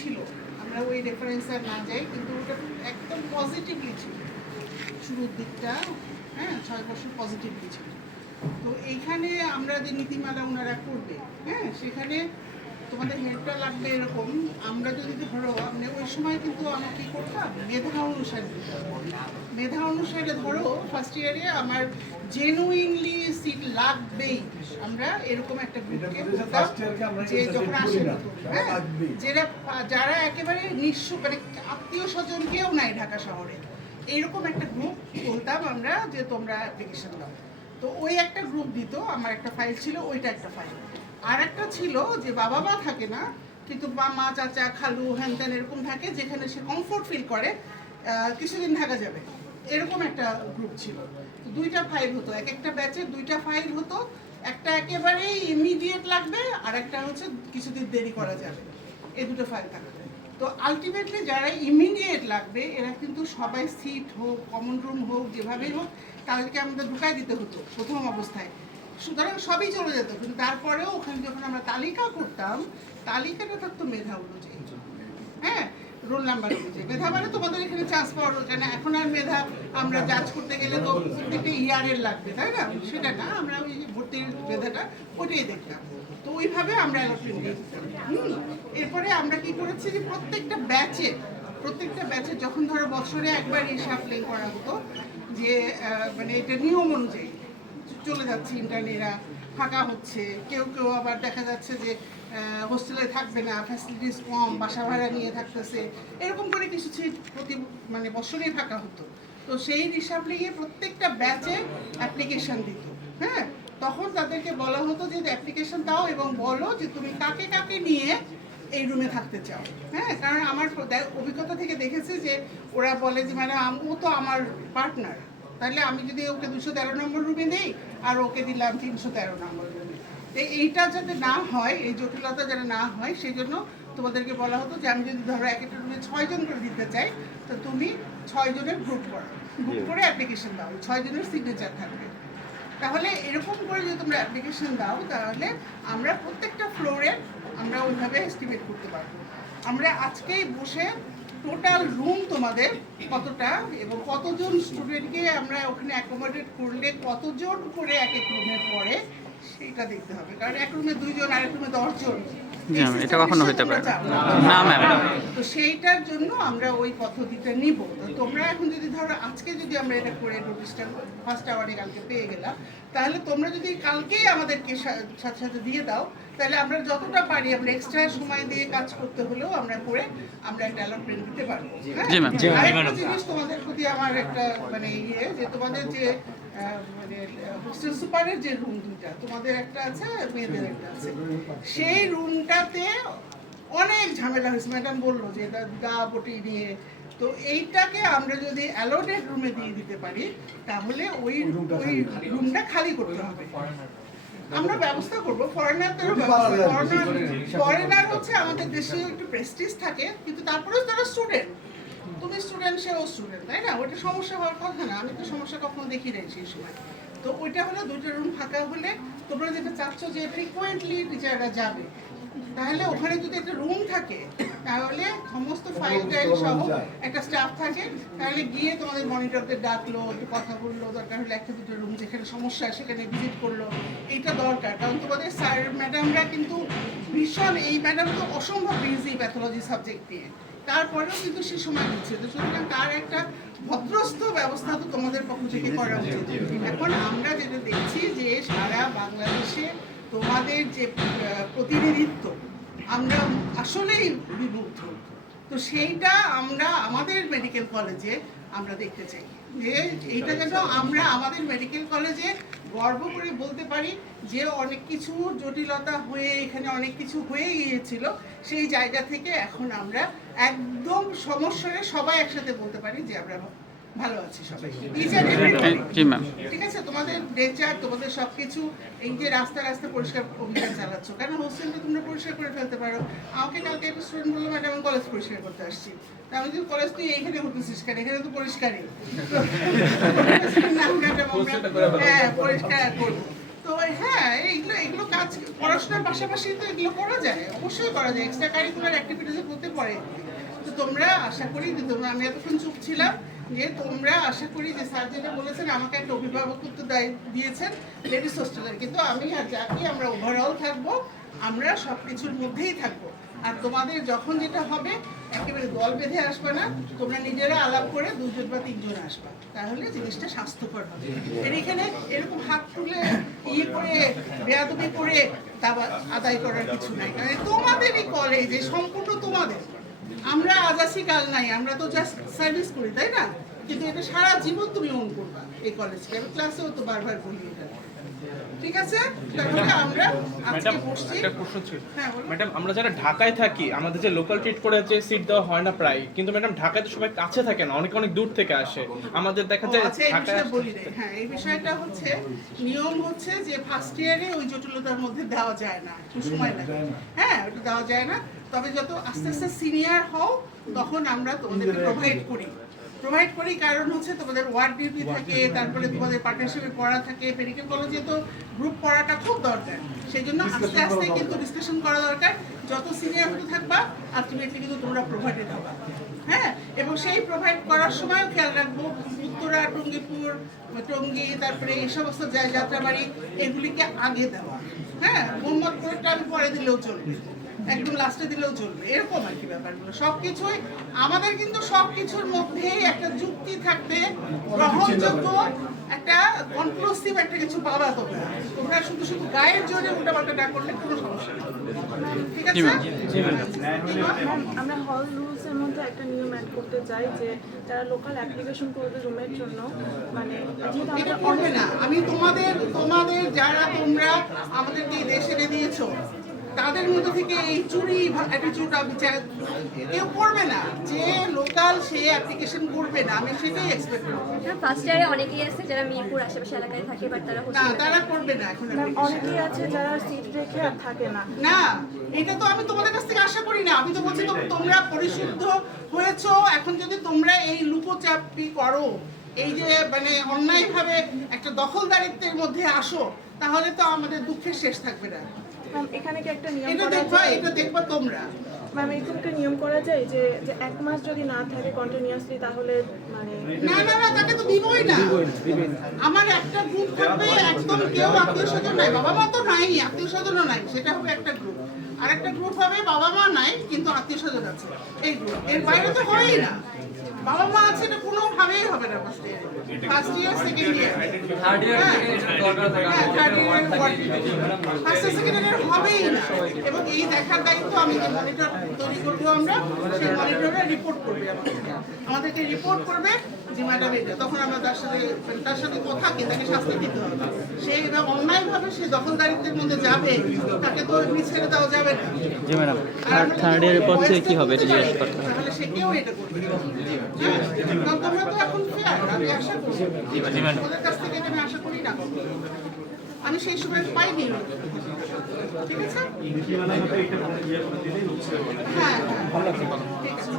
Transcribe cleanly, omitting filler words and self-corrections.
ছিল, আমরা ওই রেফারেন্স আর না যাই, কিন্তু ওটা একদম পজিটিভলি ছিল শুরুর দিকটা। হ্যাঁ, 6 বছর পজিটিভলি ছিল। তো এইখানে আমরা যে নীতিমালা ওনারা করবে, হ্যাঁ, সেখানে তোমাদের হেল্পটা লাগবে এরকম। আমরা যদি ধরো মানে ওই সময় কিন্তু আমরা কী করতাম, মেধা অনুসারে মেধা অনুসারে ধরো ফার্স্ট ইয়ারে আমার জেনুইনলি সিট লাগবেই, আমরা এরকম একটা গ্রুপকে বলতাম যে যখন আসে হ্যাঁ, যারা একেবারে নিঃস্ব মানে আত্মীয় স্বজন কেউ নাই ঢাকা শহরে, এইরকম একটা গ্রুপ বলতাম আমরা যে তোমরা অ্যাপ্লিকেশন দাও। তো ওই একটা গ্রুপ দিত, আমার একটা ফাইল ছিল, ওইটা একটা ফাইল। আর একটা ছিল যে বাবা মা থাকে না, কিন্তু মা চাচা খালু হ্যান ত্যান এরকম থাকে, যেখানে সে কমফোর্ট ফিল করে কিছুদিন থাকা যাবে, এরকম একটা গ্রুপ ছিল। তো 2টা ফাইল হতো, এক একটা ব্যাচে 2টা ফাইল হতো, একটা একেবারেই ইমিডিয়েট লাগবে আর একটা হচ্ছে কিছুদিন দেরি করা যাবে, এই 2টো ফাইল থাকবে। তো আলটিমেটলি যারা ইমিডিয়েট লাগবে এরা কিন্তু সবাই সিট হোক, কমন রুম হোক, যেভাবেই হোক তাদেরকে আমাদের ঢুকাই দিতে হতো প্রথম অবস্থায়। সুতরাং সবই চলে যেত, কিন্তু তারপরেও ওখানে যখন আমরা তালিকা করতাম, তালিকাটা থাকতো মেধা অনুযায়ী, হ্যাঁ, রোল নাম্বার অনুযায়ী। মেধা মানে তোমাদের এখানে চান্স পাওয়ার, কেন এখন আর মেধা আমরা জাজ করতে গেলে তো প্রত্যেকটা ইয়ারের লাগবে, তাই না? সেটা না, আমরা ওই ভর্তির মেধাটা ওটাই দেখতাম। তো ওইভাবে আমরা অ্যালটমেন্ট দিতাম। এরপরে আমরা কি করেছি যে প্রত্যেকটা ব্যাচে যখন ধরো বছরে একবার রিসাফলিং করা হতো, যে মানে এটা নিয়ম অনুযায়ী চলে যাচ্ছে ইন্টার্নেরা, ফাঁকা হচ্ছে, কেউ কেউ আবার দেখা যাচ্ছে যে হোস্টেলে থাকবে না, ফ্যাসিলিটিস কম, বাসা ভাড়া নিয়ে থাকতেছে, এরকম করে কিছু প্রতি মানে বছরেই ফাঁকা হতো। তো সেই রিসাফলিংয়ে প্রত্যেকটা ব্যাচে অ্যাপ্লিকেশন দিত, হ্যাঁ, তখন তাদেরকে বলা হতো যে অ্যাপ্লিকেশন দাও এবং বলো যে তুমি কাকে কাকে নিয়ে এই রুমে থাকতে চাও। হ্যাঁ, কারণ আমার অভিজ্ঞতা থেকে দেখেছি যে ওরা বলে যে ম্যাডাম ও তো আমার পার্টনার, তাহলে আমি যদি ওকে 213 নম্বর রুমে নেই আর ওকে দিলাম 313 নম্বর রুমে, তো এইটা যাতে না হয়, এই জটিলতা যাতে না হয়, সেই জন্য তোমাদেরকে বলা হতো যে আমি যদি ধরো এক একটা রুমে 6 জন করে দিতে চাই, তো তুমি 6 জনের গ্রুপ করে অ্যাপ্লিকেশন দাও, 6 জনের সিগনেচার থাকবে। তাহলে এরকম করে যদি তোমরা অ্যাপ্লিকেশন দাও, তাহলে আমরা প্রত্যেকটা ফ্লোরে আমরা ওইভাবে এস্টিমেট করতে পারবো। আমরা আজকেই বসে টোটাল রুম তোমাদের কতটা এবং কতজন স্টুডেন্টকে আমরা ওখানে অ্যাকোমোডেট করলে কতজন করে এক এক রুমে পড়ে সেটা দেখতে হবে, কারণ এক রুমে 2 জন, আরেক রুমে 10 জন, এটা কখনো হতে পারে না ম্যাম। তো সেইটার জন্য আমরা ওই পদ্ধতিটা নিব। তো তোমরা এখন যদি ধরো আজকে যদি আমরা এটা করে নোটিশটা ফার্স্ট আওয়ারে কালকে পেয়ে গেলাম, তাহলে তোমরা যদি কালকেই আমাদেরকে সাথে সাথে দিয়ে দাও, তাহলে আমরা যতটা পারি আমরা এক্সট্রা সময় দিয়ে কাজ করতে হলেও আমরা করে আমরা একটা অ্যালটমেন্ট দিতে পারবো। আরেকটা জিনিস তোমাদের প্রতি আমার একটা মানে যে তোমাদের যে মানে হোস্টেল সুপারের যে রুম 2টা, তোমাদের একটা আছে, মেয়েদের একটা আছে, সেই রুমটাতে অনেক ঝামেলা হয়েছে। ম্যাডাম বললো যে গা বটি নিয়ে, তো এইটাকে আমরা যদি অ্যালোটেড রুমে দিয়ে দিতে পারি, তাহলে ওই রুমটা খালি করতে হবে, আমরা ব্যবস্থা করবো। ফরেনার হচ্ছে আমাদের দেশে একটু প্রেস্টিজ থাকে, কিন্তু তারপরেও তারা স্টুডেন্ট, তুমি স্টুডেন্ট সেও স্টুডেন্ট, তাই না? ওইটা সমস্যা হওয়ার কথা না, আমি তো সমস্যা কখনো দেখি নাই সেই সময়। তো ওইটা হলো 2টা রুম ফাঁকা হলে তোমরা যেটা চাচ্ছ যে ফ্রিকোয়েন্টলি টিচাররা যাবে, তাহলে ওখানে যদি একটা রুম থাকে, তাহলে সমস্ত ফাইল টাইল সহ একটা স্টাফ থাকে, তাহলে গিয়ে তোমাদের মনিটরদের ডাকলো, একটু কথা বললো, দরকার হলে 1-2টা রুম যেখানে সমস্যা সেখানে ভিজিট করলো, এইটা দরকার। কারণ তোমাদের স্যার ম্যাডামরা কিন্তু ভীষণ, এই ম্যাডাম তো অসম্ভব বিজি প্যাথোলজি সাবজেক্ট নিয়ে, তারপরেও কিন্তু সে সময় দিচ্ছে। তো সুতরাং তার একটা ভদ্রস্থ ব্যবস্থা তো তোমাদের পক্ষ থেকে করা উচিত। এখন আমরা যেটা দেখছি যে সারা বাংলাদেশে তোমাদের যে প্রতিনিধিত্ব, আমরা আসলেই বিমুগ্ধ। তো সেইটা আমরা আমাদের মেডিকেল কলেজে আমরা দেখতে চাই, যে এইটা যেন আমরা আমাদের মেডিকেল কলেজে গর্ব করে বলতে পারি যে অনেক কিছু জটিলতা হয়ে এখানে অনেক কিছু হয়ে গিয়েছিল, সেই জায়গা থেকে এখন আমরা একদম সমস্যায় সবাই একসাথে বলতে পারি যে আমরা ভালো আছি সবাই। ঠিক আছে, তোমাদের নেচার, তোমাদের সবকিছু, এই যে রাস্তা রাস্তা পরিষ্কার অভিযান চালাচ্ছ, কেন হোস্টেলটা তোমরা পরিষ্কার করে ফেলতে পারো। আমাকে কালকে একটা স্টুডেন্ট বললো ম্যাডাম আমি কলেজ পরিষ্কার করতে আসছি, তা আমি যদি কলেজ তুই এইখানে করতেছিস কেন, এখানে তো পরিষ্কারই, হ্যাঁ পরিষ্কার করবো। তো হ্যাঁ, এগুলো এগুলো কাজ পড়াশোনার পাশাপাশি তো এগুলো করা যায়, অবশ্যই করা যায়, এক্সট্রা কারিকুলার অ্যাক্টিভিটিসে করতে পারে। তো তোমরা আশা করি যে তোমরা, আমি এতক্ষণ চুপ ছিলাম, যে তোমরা আশা করি যে স্যার যেটা বলেছেন, আমাকে একটা অভিভাবকত্ব দিয়েছেন লেডিস হোস্টেলের, কিন্তু আমি আর জাকি আমরা ওভারঅল থাকবো, আমরা সব কিছুর মধ্যেই থাকবো। আর তোমাদের যখন যেটা হবে একেবারে দল বেঁধে আসবে না, তোমরা নিজেরা আলাপ করে 2 বা 3 জন আসবা, তাহলে জিনিসটা স্বাস্থ্যকর হবে। এর এখানে এরকম হাত তুলে ইয়ে করে বেয়াদবি করে দাবা আদায় করার কিছু নাই, কারণ তোমাদেরই কলেজে সম্পূর্ণ তোমাদের। আমরা আজ আছি কাল নাই, আমরা তো জাস্ট সার্ভিস করি, তাই না? কিন্তু এটা সারা জীবন তুমি ওন করবা এই কলেজকে। আমি ক্লাসেও তো বারবার বলি এটা, ঠিক আছে? তাহলে আমরা আজকে বসছি। একটা প্রশ্ন ছিল হ্যাঁ, বলো। ম্যাডাম, আমরা যারা ঢাকায় থাকি আমাদের যে লোকাল ট্রিট করে যে সিট দেওয়া হয় না প্রায়, কিন্তু ম্যাডাম ঢাকায় তো সবাই কাছে থাকে না, অনেক অনেক দূর থেকে আসে, আমাদের দেখা যায় আচ্ছা, এই ঢাকায় বিষয়টা বলি রে। হ্যাঁ, এই বিষয়টা হচ্ছে নিয়ম হচ্ছে যে ফার্স্ট ইয়ারে ওই জটিলতার মধ্যে দেওয়া যায় না, একটু সময় লাগে। হ্যাঁ, ওটা দেওয়া যায় না, তবে যত আস্তে আস্তে সিনিয়র হও তখন আমরা তোমাদেরকে প্রোভাইড করি। কারণ হচ্ছে তোমাদের ওয়ার্ড ডিউটি থাকে, তারপরে তোমাদের পার্টনারশিপে পড়া থাকে, মেডিকেল কলেজে তো গ্রুপ পড়াটা খুব দরকার, সেই জন্য আস্তে আস্তে কিন্তু ডিসকাশন করা দরকার। যত সিনিয়র হতে থাকবা আলটিমেটলি কিন্তু তোমরা প্রোভাইডেড হবা। হ্যাঁ, এবং সেই প্রোভাইড করার সময়ও খেয়াল রাখবো উত্তরা, টঙ্গীপুর, টঙ্গী, তারপরে এই সমস্ত যাত্রাবাড়ি, এগুলিকে আগে দেওয়া। হ্যাঁ, মোহাম্মদপুরটা আমি পরে দিলেও চলবে, একদম লাস্টে দিলেও চলবে, এরকম আর কি ব্যাপারগুলো। সবকিছুই আমাদের কিন্তু সবকিছুর মধ্যেই একটা যুক্তি থাকতে, গ্রহণযোগ্য একটা কনক্লুসিভ একটা কিছু পাবা তোমরা। তোমরা শুধু শুধু গায়ের জোরে উল্টাপাল্টা না করলে কোনো সমস্যা নেই, ঠিক আছে? আমরা হল রুলসের মধ্যে একটা নিয়ম অ্যাড করতে চাই যে যারা লোকাল অ্যাপ্লিকেশন করবে রুমের জন্য, মানে এটা করবে না। আমি তোমাদের যারা তোমরা আমাদেরকে এই দেশে এনে দিয়েছো, তাদের মধ্যে থেকে এই চুরি অ্যাটিটিউড কেউ করবে না। যে লোকাল সে অ্যাপ্লিকেশন করবে না, আমি সেটাই এক্সপেক্ট করব। ফার্স্ট ইয়ারে অনেকেই আছে যারা মিরপুর আশেপাশে এলাকায় থাকে, বাট তারা না, তারা করবে না এখন application। অনেকেই আছে যারা সিট রেখে আর থাকে না। না, এটা তো আমি তোমাদের কাছ থেকে আশা করি না। আমি তো বলছি তোমরা পরিশুদ্ধ হয়েছো, এখন যদি তোমরা এই লুকোচাপি করো, এই যে মানে অন্যায়ভাবে একটা দখলদারিত্বের মধ্যে আসো, তাহলে তো আমাদের দুঃখের শেষ থাকবে না। এখানে কি একটা নিয়ম এটা দেখবা তোমরা। ম্যাম, এরকম একটা নিয়ম করা যায় যে 1 মাস যদি না থাকে কন্টিনিউয়াসলি, তাহলে মানে না, তাকে তো দিবই না। আমার একটা গ্রুপ থাকবে, একদম কেউ আত্মীয় স্বজন নাই, বাবা মা তো নাই, আত্মীয় স্বজনও নাই, সেটা হবে একটা গ্রুপ। আর একটা গ্রুপ হবে বাবা মা নাই কিন্তু আত্মীয় স্বজন আছে, এই গ্রুপ। এর বাইরে তো হবেই না। বাবা মা আছে, এটা কোনোভাবেই হবে না। First year second year third year first second year হবেই না। এবং এই দেখার দায়িত্ব আমি যে মনিটর তৈরি করবো, আমরা সেই মনিটরে রিপোর্ট করবে, আমাদেরকে রিপোর্ট করবে যে ম্যাডাম এটা, তখন আমরা তার সাথে কথা কি তাকে শাস্তি দিতে হবে। সে অন্যায়ভাবে সে দখলদারিত্বের মধ্যে যাবে, তাকে তো এমনি ছেড়ে দেওয়া যাবে না। জি ম্যাডাম, আর থার্ড ইয়ারের পর থেকে কি হবে এটা জিজ্ঞেস করতে। তাহলে সে কেউ এটা করবে না। হ্যাঁ, কারণ তোমরা তো এখন ফেয়ার, আমি আশা করি ওদের কাছ থেকে এটা আমি আশা করি না। আমি সেই সময় পাইনি, ঠিক আছে? হ্যাঁ, ঠিক আছে।